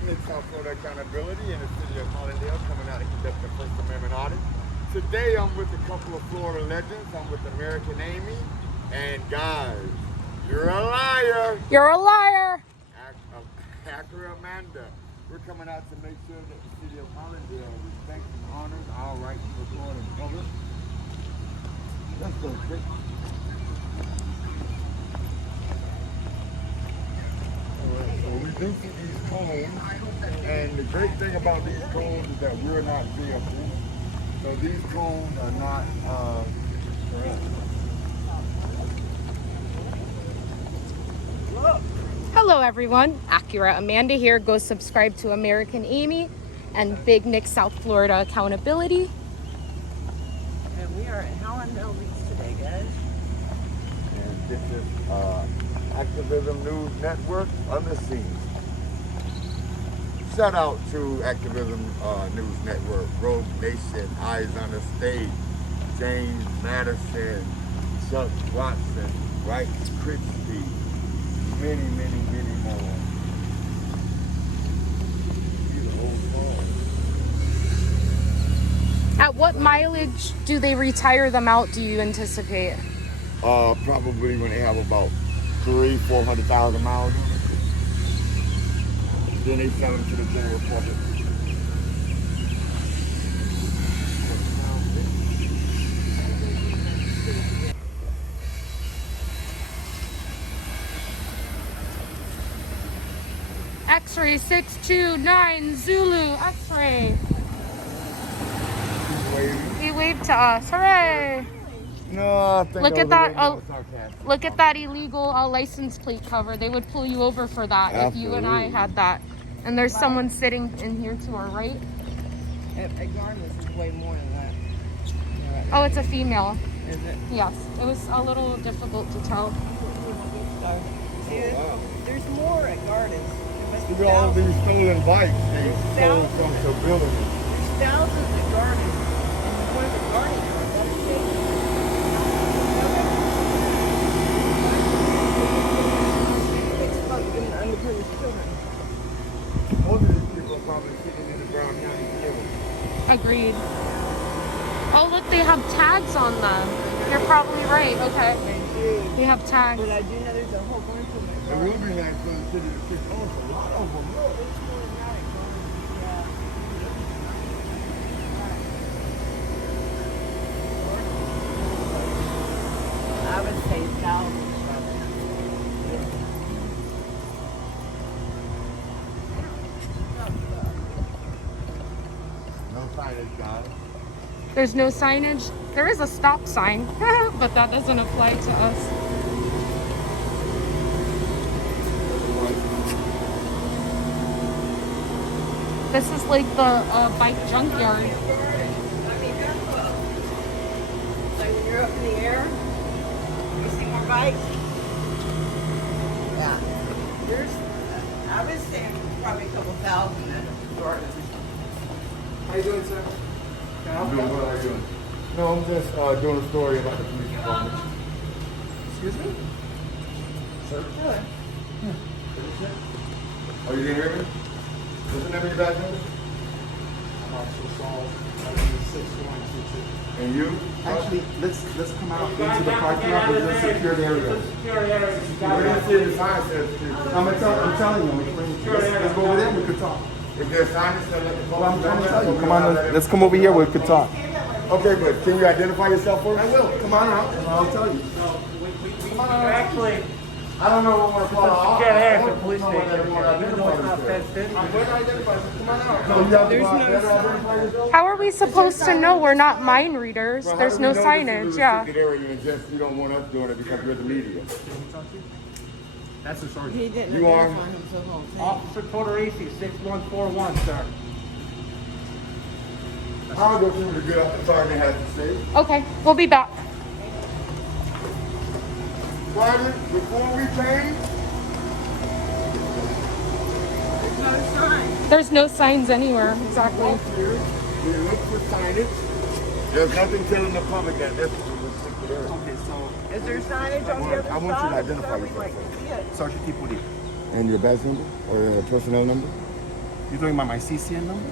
Big Nick, South Florida Accountability in the city of Hollandale, coming out to conduct the First Amendment audit. Today I'm with a couple of Florida legends. I'm with American Amy, and guys, you're a liar. You're a liar. Hacker Amanda. We're coming out to make sure that the city of Hollandale respects and honors our rights to record in public. Let's go, Chris. So we do see these cones, and the great thing about these cones is that we're not vehicles. So these cones are not for us. Look. Hello everyone, Acura Amanda here. Go subscribe to American Amy and Big Nick South Florida Accountability. And we are at Hollandale Beach today, guys. And this is Activism News Network on the scene. Shout out to Activism News Network, Rogue Nation, Eyes on the Stage, James Madison, Chuck Watson, Rice Christie, many, many, many more. These are old cars. At what mileage do they retire them out, do you anticipate? Probably when they have about 300,000-400,000 miles. Then they sell them to the general public. X-ray 629 Zulu X-ray. He waved to us. Hooray! No, I think look at that. Look at that illegal license plate cover. They would pull you over for that. Absolutely. If you and I had that. And there's someone sitting in here to our right. Regardless, is way more than that. Oh, it's a female. Is it? Yes. It was a little difficult to tell. See, there's more at Gardens. Look at all these stolen bikes they stole from civilians. There's thousands at Gardens. And one of the Gardens, that's it. Most of these people are probably sitting in the Brown County jail. Agreed. Oh, look, they have tags on them. You're probably right. Okay. They have tags. But I do know there's a whole bunch of them. It will be nice for the city to pick on a lot of them. Look. I would say thousands. There's no signage. There is a stop sign, but that doesn't apply to us. This is like the bike junkyard. Like when you're up in the air, you see more bikes. Yeah. There's, I would say probably a couple thousand at the garden. How you doing, sir? I'm doing what I'm doing. No, I'm just doing a story about the police department. Excuse me? Sir? Sure. Oh, you didn't hear me? What's the name of your badge number? Officer Saul, 6122. And you? Actually, let's come out into the parking lot. There's a secured area. Where do you see the sign says security? I'm telling you. Let's go over there and we could talk. Is there a sign that says let the Well, I'm trying to tell you. public Come on, let's come over here. We could talk. Okay, but can you identify yourself first? I will. Come on out, and I'll tell you. Come on out. Actually, I don't know what we're calling off. Can't ask the police station. You know it's not that city. Come on out. So you have to identify yourself? How are we supposed to know? We're not mind readers. There's no signage. Yeah. You don't want us doing it because we're the media. That's the sergeant. He didn't You are? identify himself on tape. Officer Tortorisi, 6141, sir. I'll go through to get up the sergeant has to say. Okay, we'll be back. Sergeant, before we pay, There's no sign. There's no signs anywhere. Exactly. we look for signage. There's nothing telling the public that this is a restricted area. Okay, so Is there signage on the other side? I want you to identify So we yourself might first. see it. Sergeant Tipuri. And your badge number or personnel number? You're talking about my CCN number?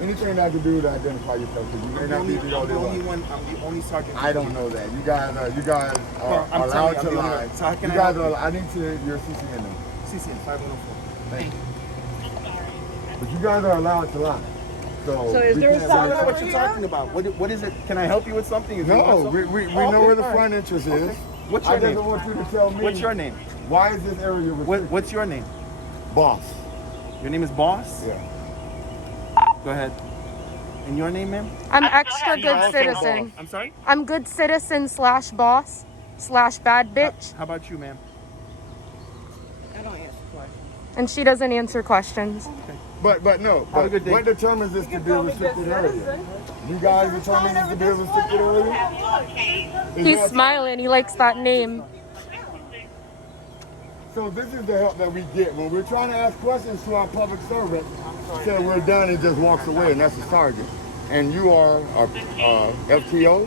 Anything that can do to identify yourself, because you may not be the only one. I'm the only sergeant. I don't know that. You guys are Well, I'm allowed telling to you, I'm the lie. only one. So how can You I guys help are. you? I need to your CCN number. CCN 5104. Thank you. But you guys are allowed to lie. So is we there a can't sign really- I don't know what over you're here? talking about. What is it? Can I help you with something? If you want No, something? we Oh, know okay, where the all right. front entrance is. Okay. What's I your just name? want you to tell me. What's your name? Why is this area restricted? What's your name? Boss? Your name is Boss? Yeah. Go ahead. And your name, ma'am? I'm extra good Also citizen. Boss. I'm sorry? I'm good citizen slash boss slash bad bitch. How about you, ma'am? I don't answer questions. And she doesn't answer questions. But no. Have a good day. What determines this to be a restricted area? You guys determine this to be a restricted area? Is He's that- smiling. He likes that name. So this is the help that we get when we're trying to ask questions to our public servant. Say we're done and just walks away, and that's the sergeant. And you are a FTO.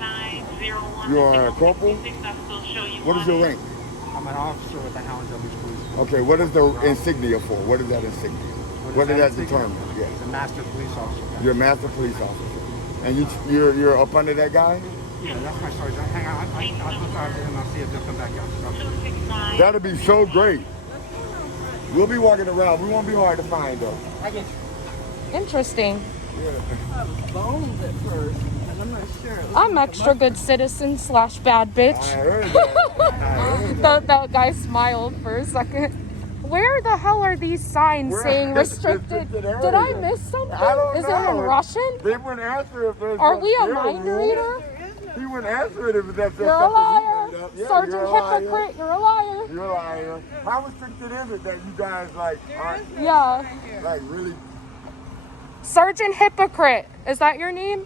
You are a corporal. What is your rank? I'm an officer with the Howland Village Police. Okay. What is the insignia for? What is that insignia? What does that determine? Yeah. He's a master police officer. You're a master police officer, and you're up under that guy. Yeah, that's my sergeant. Hang on, I'll look after him. I'll see if they'll come back out. That'd be so great. We'll be walking around. We won't be hard to find though. Interesting. I was bones at first, and I'm not sure. I'm extra good citizen slash bad I bitch. heard that. I heard that. That guy smiled for a second. Where the hell are these signs Where saying is restricted? restricted Did I area? miss something? I don't Is it know. in Russian? They wouldn't answer if there's. Are just we a their mind rules. reader? He wouldn't answer it if that's just You're a something he liar. made up. Yeah, Sergeant you're a liar. Hypocrite, you're a liar. You're a liar. How restricted is it that you guys aren't Yeah. really? Sergeant Hypocrite. Is that your name?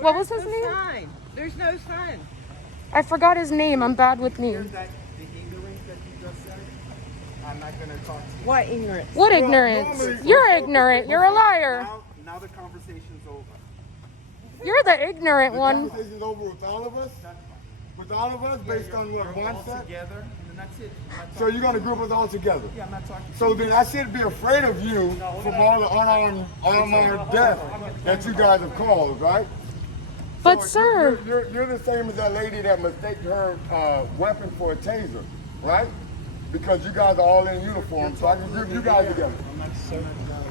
What was his the name? sign? There's no sign. I forgot his name. I'm bad with names. That the ignorance that you just said, I'm not going to talk to you. What ignorance? What ignorance? You're ignorant. You're a liar. Now the conversation's over. You're the ignorant The one. conversation's over with all of us. With all of us, based on what We're one all said. together, and that's it. I'm not So talking- you're gonna group us all together. Yeah, I'm not talking to So then I shouldn't be afraid of you from all the unarmed death that you guys have caused, right? But So sir, you're the same as that lady that mistaked her weapon for a taser, right? Because you guys are all in uniform, so I can group you guys together.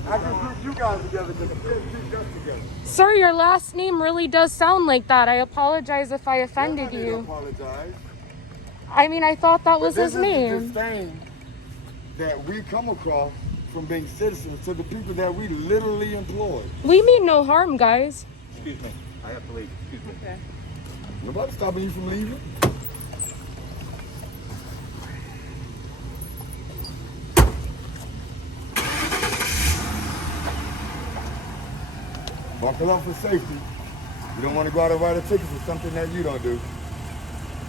I can group you guys together because the keep us together. sir, your last name really does sound like that. I apologize if I I offended need to you. apologize. I mean, I thought that was But his this is name. the thing that we come across from being citizens to the people that we literally employ. We mean no harm, guys. Excuse me. I have to leave. Excuse me. Okay. Nobody's stopping you from leaving. Buckle up for safety. You don't want to go out and write a ticket for something that you don't do.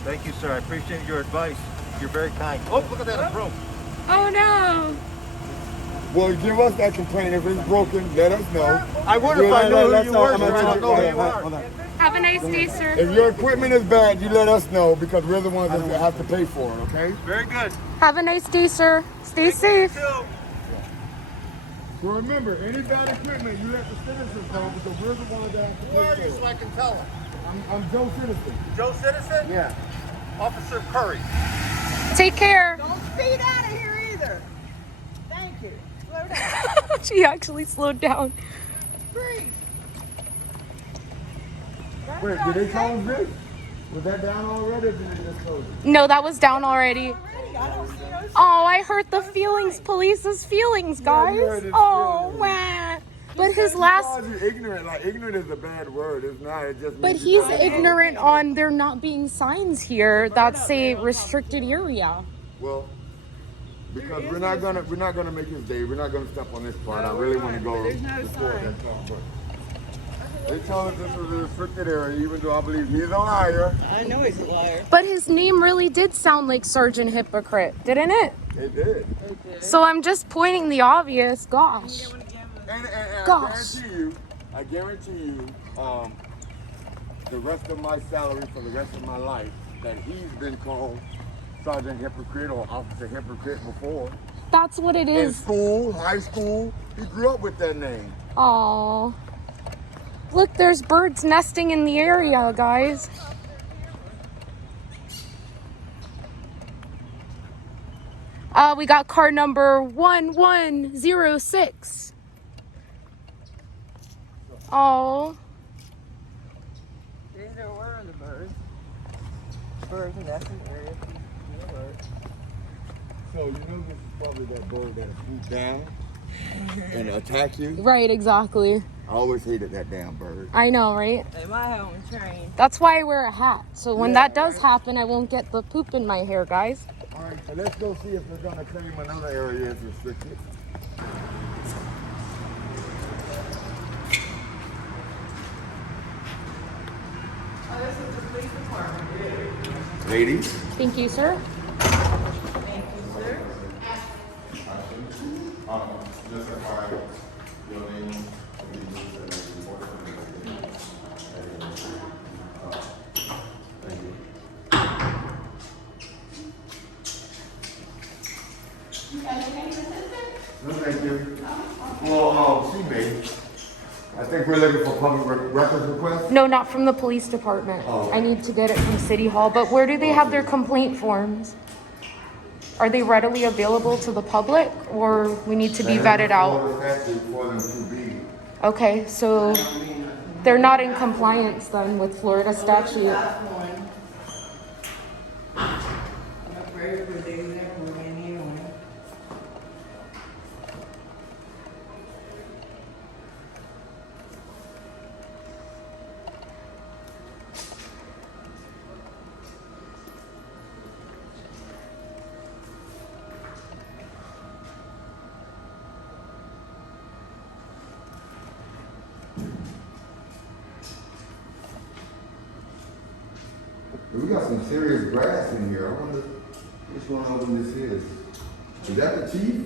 Thank you, sir. I appreciate your advice. You're very kind. Oh, look at that broom. Oh no. Well, give us that complaint. If it's broken, let us know. I would if I knew who you were. sir. I don't know who you Hold are. on. Have a nice day, sir. If your equipment is bad, you let us know because we're the ones that have to pay for it, okay? Very good. Have a nice day, sir. Stay safe. Two. So remember, any bad equipment, you let the citizens know because we're the ones that have to Who are pay you for so it. I can tell him? I'm Joe Citizen. Joe Citizen? Yeah. Officer Curry. Take care. Don't speed out of here either. Thank you. Slow down. She actually slowed down. Freeze. Wait, did they close this? Was that down already or did they just close it? No, that was down already. Already, I don't see no sign. Oh, I hurt the feelings, police's feelings, guys. you hurt his Oh, feelings. man. But his He last, calls you ignorant. Like, ignorant is a bad word. It's not. It just but means you he's don't know. ignorant on there not being signs here that say restricted area. Well, because we're not gonna make his day. We're not gonna step on this part. I really want to go There's no before sign. that time, but they told us this was a restricted area, even though I believe he's a liar. I know he's a liar. But his name really did sound like Sergeant Hypocrite, didn't it? It did. So I'm just pointing the obvious. Gosh. And Gosh. I guarantee you, the rest of my salary for the rest of my life, that he's been called Sergeant Hypocrite or Officer Hypocrite before. That's what it In is. school, high school, he grew up with that name. Aw. Look, there's birds nesting in the area, guys. We got car number 1106. Oh. These are where are the birds? Birds and that's an area. So you know this is probably that bird that swooped down and attack you? Right, exactly. I always hated that damn bird. I know, right? In my home train. That's why I wear a hat. So when that does happen, I won't get the poop in my hair, guys. All right, so let's go see if we're gonna claim another area as restricted. Oh, this is the police department. Ladies? Thank you, sir. Thank you, sir. No, thank you. Well, she may. I think we're looking for public records request. No, not from the police department. Oh. I need to get it from City Hall. But where do they have their complaint forms? Are they readily available to the public, or we need to be vetted out? For them to be. Okay, so they're not in compliance then with Florida statute. Last one. I'm afraid we're digging there, we're gonna need one. We got some serious grass in here. I wonder which one of them this is. Is that the chief?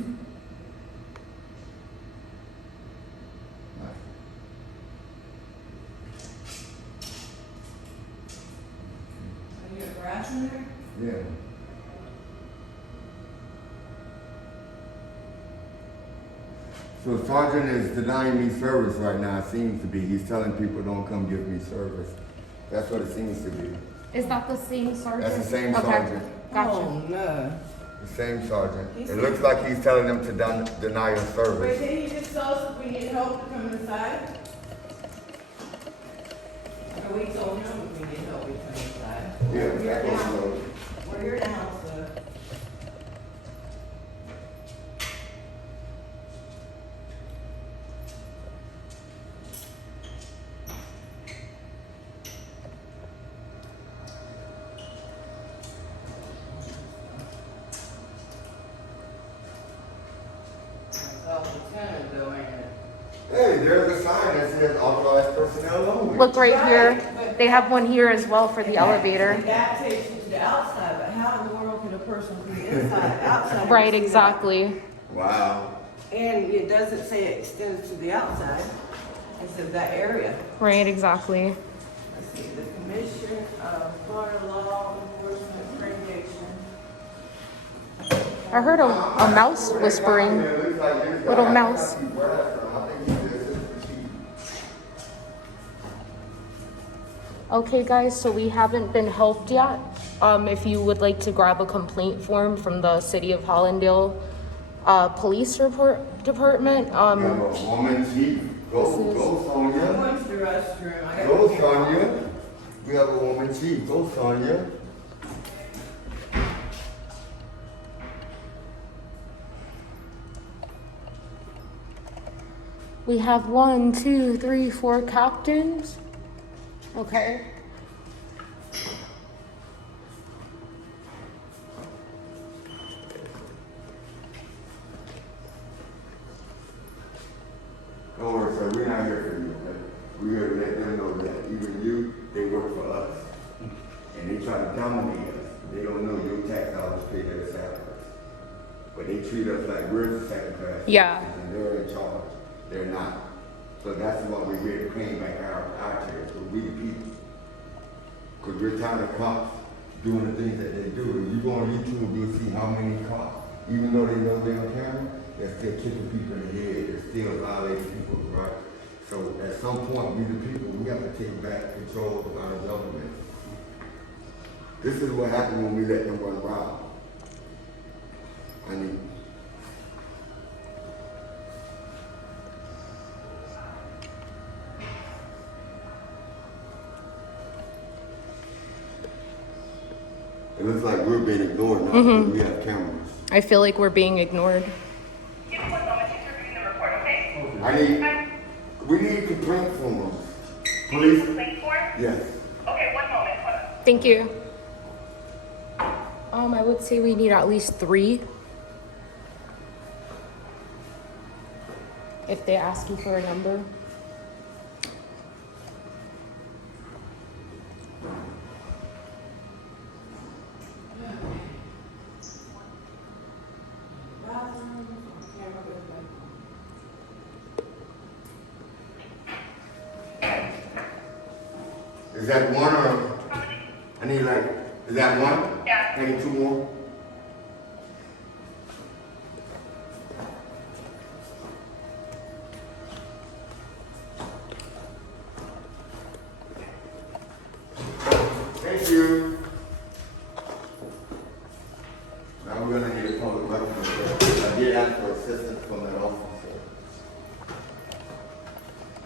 Are you got grass in there? Yeah. So Sergeant is denying me service right now, it seems to be. He's telling people don't come give me service. That's what it seems to be. Is that the same sergeant? That's the same Okay, sergeant. gotcha. Oh, no. The same sergeant. It looks like he's telling them to deny him Wait, service. did he just tell us if we need help to come inside? Or we told him if we need help, we come inside? Yeah, We're that goes now, slow. we're here now, so. Lieutenant though, ain't it? Hey, there's a sign that says authorized personnel only. Look right here. They have one here as well for the elevator. That takes you to the outside, but how in the world can a person be inside, outside? Right, exactly. Wow. And it doesn't say it extends to the outside. It says that area. Right, exactly. Let's see, the Commission of Florida Law Enforcement Accreditation. I heard a mouse whispering. Little mouse. Okay guys, so we haven't been helped yet. If you would like to grab a complaint form from the City of Hollandale Police Department. We have a woman chief. Go I'm Sonia. going to the restroom. I Go got Sonia. We have a woman chief. Go Sonia. We have 1, 2, 3, 4 captains. Okay. Don't worry, sir. We're not here for you. Okay? We're here to let them know that even you, they work for us. And they try to dominate us. They don't know your tax dollars pay their salaries. But they treat us like we're the second class. Yeah. And they're in charge. They're not. So that's why we're here to claim back our territory. We the people. Because we're tired of cops doing the things that they do. If you go on YouTube, you'll see how many cops Even though they know they're on camera, they're still kicking people in the head, they're still violating people's rights. So at some point, we the people, we have to take back control of our government. This is what happens when we let them run wild. I mean, it looks like we're being ignored now because we have cameras. I feel like we're being ignored. Give me 1 moment, she's reviewing the report, okay? We need complaint forms. You need Police? complaint form? Yes. Okay, 1 moment, hold on. Thank you. I would say we need at least 3. If they ask you for a number. Is that one or? I need like, is that one? Yeah. I need 2 more. Thank you. Now we're gonna need a public record. I did ask for assistance from that officer.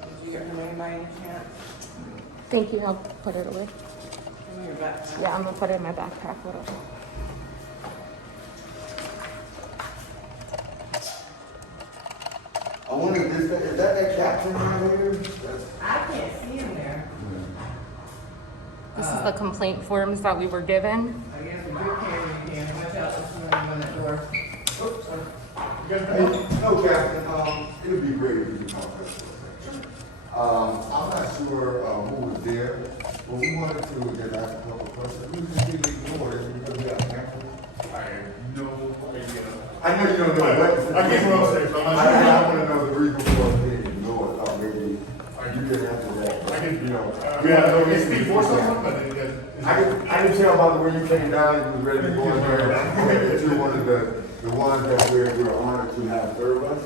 Did you get her name by any chance? Thank you. I'll put it away. In your backpack? Yeah, I'm gonna put it in my backpack. Whatever. I wonder if this, is that captain right here? I can't see him there. This is the complaint forms that we were given. I guess with your camera, you can. Watch out, this morning on that door. Oops, sorry. Hey, no, Captain, it'd be great if you could talk to us for a second. I'm not sure, who was there, but we wanted to just ask a couple of questions. We just didn't ignore it because we have cameras. I have no idea. I know you don't know what. I can't go upstairs, so I'm not I sure. want to know the reason for us being ignored, maybe, you can answer that. I can, Yeah, it's before someone, but it, I can tell by the way you came down, you was ready to go in there, that you're one of the ones that we're honored to have serve us.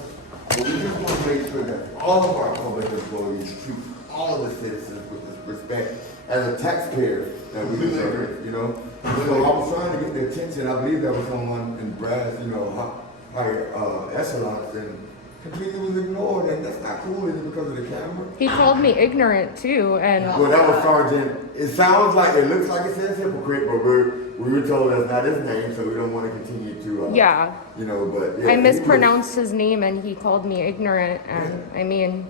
But we just want to make sure that all of our public employees treat all of the citizens with this respect as a taxpayer that we deserve, you know? So I was trying to get the attention, I believe there was someone in brass, higher echelons, and completely was ignored, and that's not cool, is it because of the camera? He called me ignorant too, and Well, that was Sergeant, it sounds like, it looks like it says hypocrite, but we were told that's not his name, so we don't want to continue to, yeah. but yeah. I mispronounced his name and he called me ignorant, and I mean,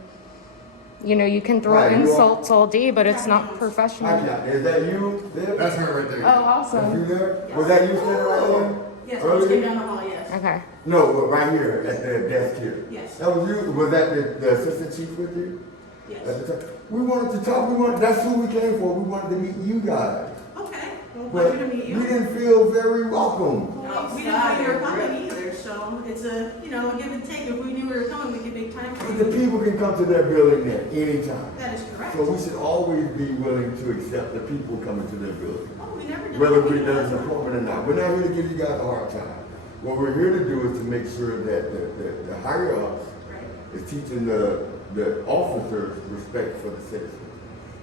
you can throw Right, you insults all day, but it's not Hi, professional. Captain, is that you there? that's her right there. Oh, That's you awesome. there? Was that you standing right there? Yes, Earlier? I came down the hall, yes. Okay. No, but right here, at the desk here. Yes. That was you, was that the assistant chief with you? Yes. At the time? We wanted to talk, that's who we came for, we wanted to meet you guys. Okay, well, But pleasure to meet you. we didn't feel very welcome. Well, we didn't know you were coming either, so it's a give and take. If we knew we were coming, we could make time for The you. people can come to their building at any time. That is correct. So we should always be willing to accept the people coming to their building. Oh, we never done Whether that. we done it appropriate or not. We're not here to give you guys a hard time. What we're here to do is to make sure that the higher ups Right. is teaching the officers respect for the citizens.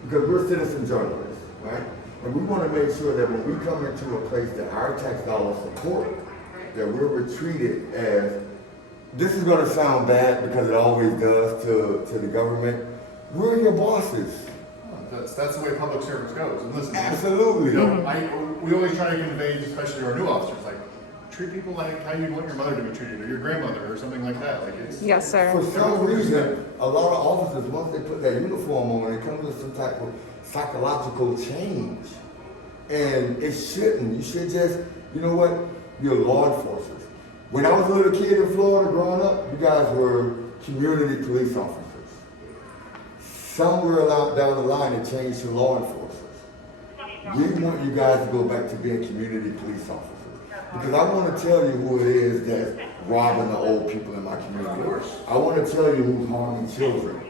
Because we're citizen journalists, right? And we want to make sure that when we come into a place that our tax dollars support, that we're treated as, this is going to sound bad because it always does to the government, we're your bosses. That's the way public service goes. And listen, Absolutely. we always try to convey, especially to our new officers, like, treat people like how you want your mother to be treated, or your grandmother, or something like that. Like it's. Yes, sir. For some reason, a lot of officers, once they put that uniform on, it comes with some type of psychological change. And it shouldn't. You should just, you know what? You're law enforcers. When I was a little kid in Florida growing up, you guys were community police officers. Somewhere along down the line, it changed to law enforcers. We want you guys to go back to being community police officers. Because I want to tell you who it is that's robbing the old people in my community. I want to tell you who's harming children.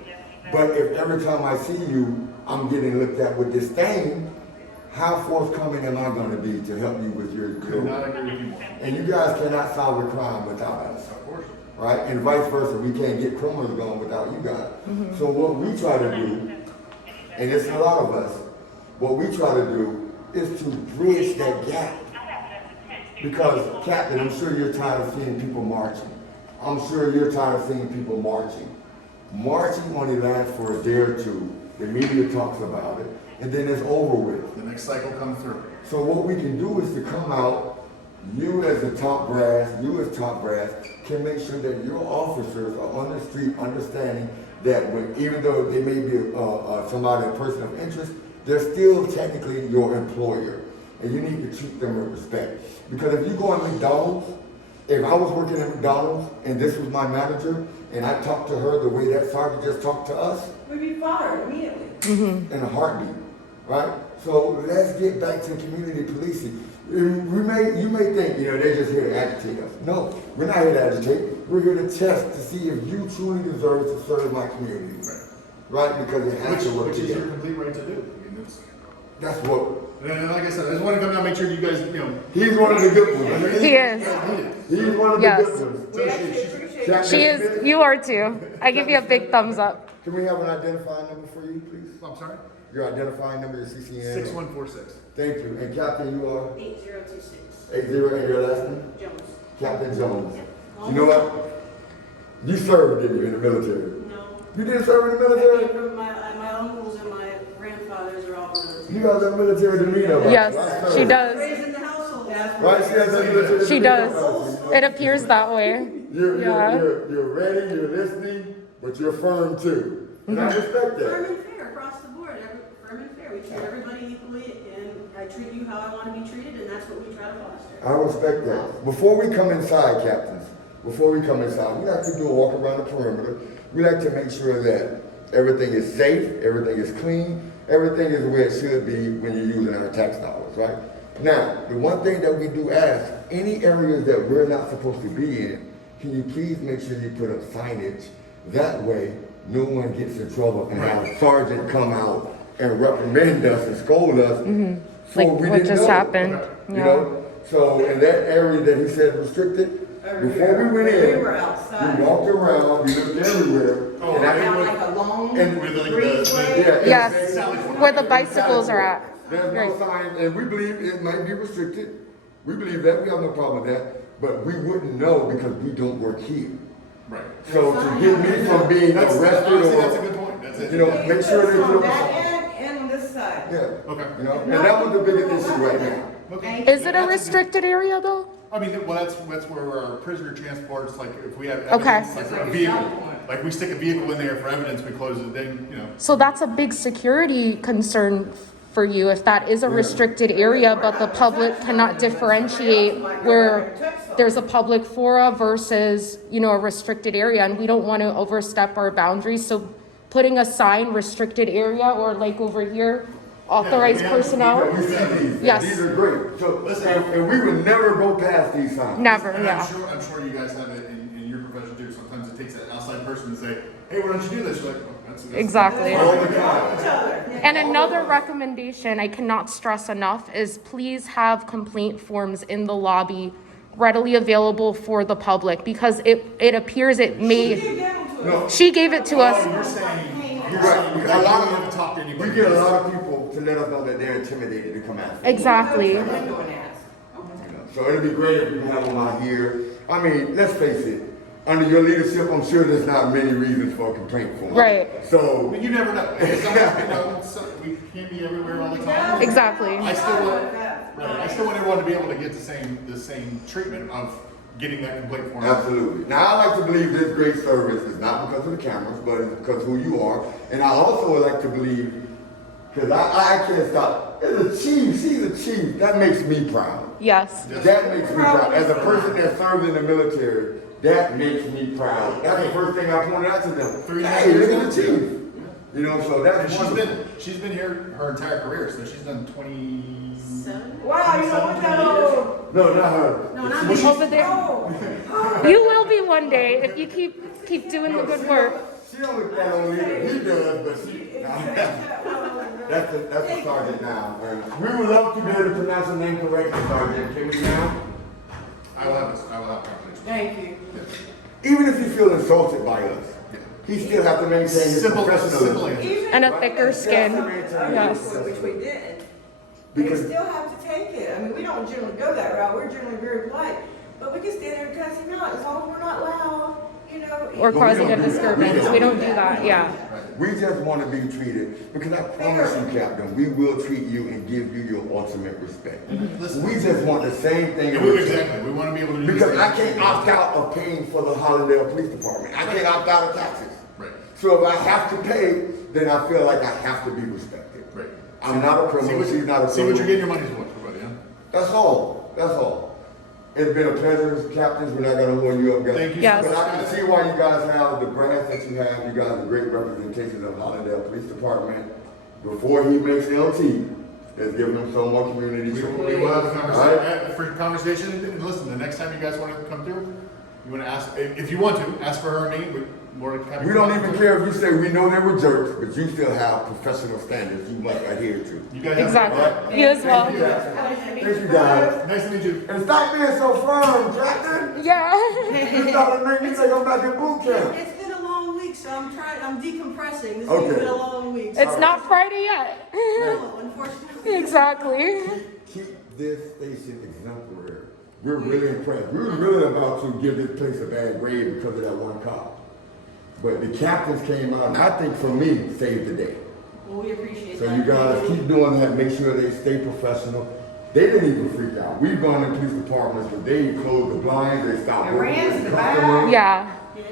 But if every time I see you, I'm getting looked at with disdain, how forthcoming am I gonna be to help you with your Could not agree with you more. And you guys cannot solve a crime without us. Of course. Right? And vice versa, we can't get criminals going without you guys. So what we try to do, and it's a lot of us, what we try to do is to bridge that gap. Because, Captain, I'm sure you're tired of seeing people marching. I'm sure you're tired of seeing people marching. Marching only lasts for a day or two. The media talks about it, and then it's over with. The next cycle comes through. So what we can do is to come out, you as the top brass, you as top brass, can make sure that your officers are on the street understanding that when, even though they may be somebody, a person of interest, they're still technically your employer. And you need to treat them with respect. Because if you go in McDonald's, if I was working at McDonald's and this was my manager, and I talked to her the way that sergeant just talked to us, We'd be fired immediately. in a heartbeat, right? So let's get back to community policing. You may think, they're just here to agitate us. No, we're not here to agitate. We're here to test to see if you truly deserve to serve my community, right? Because it has to work Which is your together. complete right to do. I mean, That's what, and like I said, I just want to come down and make sure you guys, he's one of the good ones. He is. He's one of the Yes. good ones. We actually appreciate it. Captain She is, Smith, you are too. I give you a big thumbs up. Can we have an identifying number for you, please? I'm sorry? Your identifying number, your CCN. 6146. Thank you. And Captain, you are 8026. 80 and your last name? Jones. Captain Jones. You know what? You served, didn't you, in the military? No. You didn't serve in the I military? came from my uncles and my grandfathers are all military. You got that military demeanor. Right? Yes, she does. Raised in the household. Right? She has that military She demeanor. does. It appears that way. Yeah. You're ready, you're listening, but you're firm too. And I respect Firm that. and fair across the board. Firm and fair. We treat everybody equally, and I treat you how I want to be treated, and that's what we try to foster. I respect that. Before we come inside, captains, we like to do a walk around the perimeter. We like to make sure that everything is safe, everything is clean, everything is where it should be when you're using our tax dollars, right? Now, the one thing that we do ask, any areas that we're not supposed to be in, can you please make sure you put up signage? That way, no one gets in trouble and have a sergeant come out and reprimand us and scold us. So Like we what didn't just know. happened. You Yeah. know? So in that area that he said restricted, before we went in, We were outside. we walked around, we looked everywhere. And I Down like a long and- breezeway. yeah, and Yes, where the bicycles are at. There's no Right. sign, and we believe it might be restricted. We believe that, we have no problem with that, but we wouldn't know because we don't work here. Right. So to get me from being arrested Honestly, that's a or, good point. That's it. you know, make sure they From put up that a sign. end and on this side. Yeah, Okay. you know, and that was the biggest issue right now. Okay. Is it a restricted area though? I mean, well, that's where our prisoner transports, like, if we have Okay. evidence, like a vehicle, like we stick a vehicle in there for evidence, we close it, then, So that's a big security concern for you if that is a restricted area, but the public cannot differentiate where there's a public fora versus, a restricted area, and we don't want to overstep our boundaries. So putting a sign, restricted area, or like over here, authorized personnel. We see these, Yes. these are great. So, and we would never go past these signs. Never, and yeah. I'm sure you guys have it in your profession too. Sometimes it takes an outside person to say, hey, why don't you do this? You're like, oh, that's Exactly. All the time. And another recommendation I cannot stress enough is please have complaint forms in the lobby readily available for the public, because it appears it may, she gave it to us. You're saying, Right, because a lot you haven't of, talked to anybody. we get a lot of people to let us know that they're intimidated to come out. Exactly. Window and ask. So it'd be great if we can have them out here. I mean, let's face it, under your leadership, I'm sure there's not many reasons for a complaint form. Right. So, But you never know. And we can't be everywhere all the time. Exactly. I still want everyone to be able to get the same treatment of getting that complaint form. absolutely. Now, I like to believe this great service is not because of the cameras, but it's because of who you are. And I also would like to believe, because I can't stop, as a chief, she's a chief, that makes me proud. Yes. That makes me proud. As a person that served in the military, that makes me proud. That's the first thing I pointed out to them. Hey, look at the chief. You know, so And that's wonderful. she's been here her entire career, so she's done 20. Wow, you know what that old? No, not her. No, not me. Over there. Oh, You will be one day if you keep doing the good work. She don't look that old either. He does, but she. That's the sergeant now. And we would love to be able to pronounce her name correctly, Sergeant. Can we now? I will have confidence. Thank you. Even if you feel insulted by us, he still have to maintain his professionalism. Simple. And a thicker skin. Yes. Which we didn't. Because- They still have to take it. I mean, we don't generally go that route. We're generally very polite. But we can stand there and cuss him out as long as we're not loud, you know. Or we causing a don't do that. disturbance. We don't do that, yeah. We just want to be treated, because I promise you, Captain, we will treat you and give you your ultimate respect. Listen. We just want the same thing. in return. Exactly. We want to be able to do Because this. I can't opt out of paying for the Hollandale Police Department. I can't opt out of taxes. Right. So if I have to pay, then I feel like I have to be respected. Right. I'm not a criminal, she's not a criminal. See what you're getting your money's worth, buddy, huh? That's all. That's all. It's been a pleasure, Mr. Captains. We're not gonna hold you up, guys. Thank you. Yes. But I can see why you guys have the branch that you have. You guys are great representations of Hollandale Police Department. Before he makes LT, let's give him some more community We service. will have a All right? conversation, and listen, the next time you guys want to come through, you want to ask, if you want to, ask for her and me, we're more than happy. We don't even care if you say we know they were jerks, but you still have professional standards you must adhere to. You guys have. Exactly. You as well. Thank you, guys. Thank you, guys. Nice to meet you. And stop being so firm, Captain. Yeah. You started to make me think I'm back in boot camp. It's been a long week, so I'm decompressing. This Okay. has been a long week. It's not Friday yet. No, unfortunately. Exactly. Keep this station exemplary. We're really impressed. We were really about to give this place a bad grade because of that one cop. But the captains came out, and I think for me, saved the day. Well, we appreciate So that. you guys keep doing that, make sure they stay professional. They didn't even freak out. We've gone to police departments where they closed the blinds, they stopped And working ran with to the the back. customers. Yeah.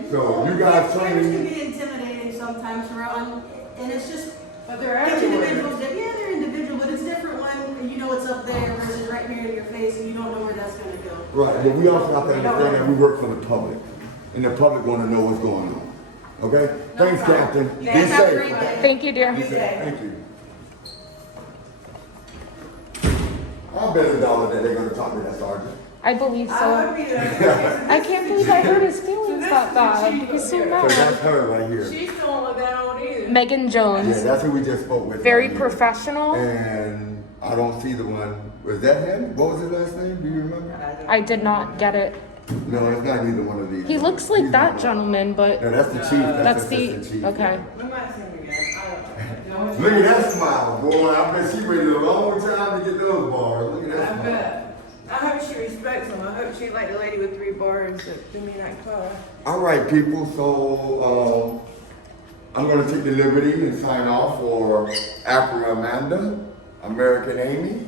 So you guys Cameras training can me. be intimidating sometimes around, and it's just, But they're each everywhere. individual's different. Yeah, they're individual, but it's different when you know it's up there versus right here in your face and you don't know where that's gonna go. Right, but we also have to understand that we work for the public, and the public gonna know what's going on. Okay? Thanks, Captain. Be Thanks, have a safe. great day. Thank you, dear. Be safe. Thank you. I bet a dollar that they're gonna talk to that sergeant. I believe I so. would be there. I can't believe I hurt his feelings that bad. He's so So mad. that's her right here. She still don't look that old either. Megan Yeah, Jones. that's who we just spoke with. Very right here. professional. And I don't see the one, was that him? What was his last name? Do you remember? I did not get it. No, it's not either one of these. He looks like He's that not- gentleman, but No, that's the chief. that's assistant the, chief. okay. We might see him again. I don't know. Look at that smile, boy. I bet she waited a long time to get those bars. Look at that I smile. bet. I hope she respects him. I hope she's like the lady with 3 bars that threw me in that car. All right, people. So I'm going to take the liberty and sign off for Afro Amanda, American Amy.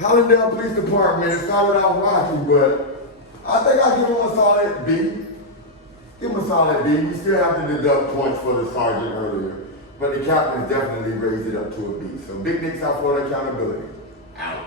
Hollandale Police Department, it started off rocky, but I think I'll give them a solid B. Give them a solid B. We still have to deduct points for the sergeant earlier, but the captain definitely raised it up to a B. So big Nick's out for accountability. Out.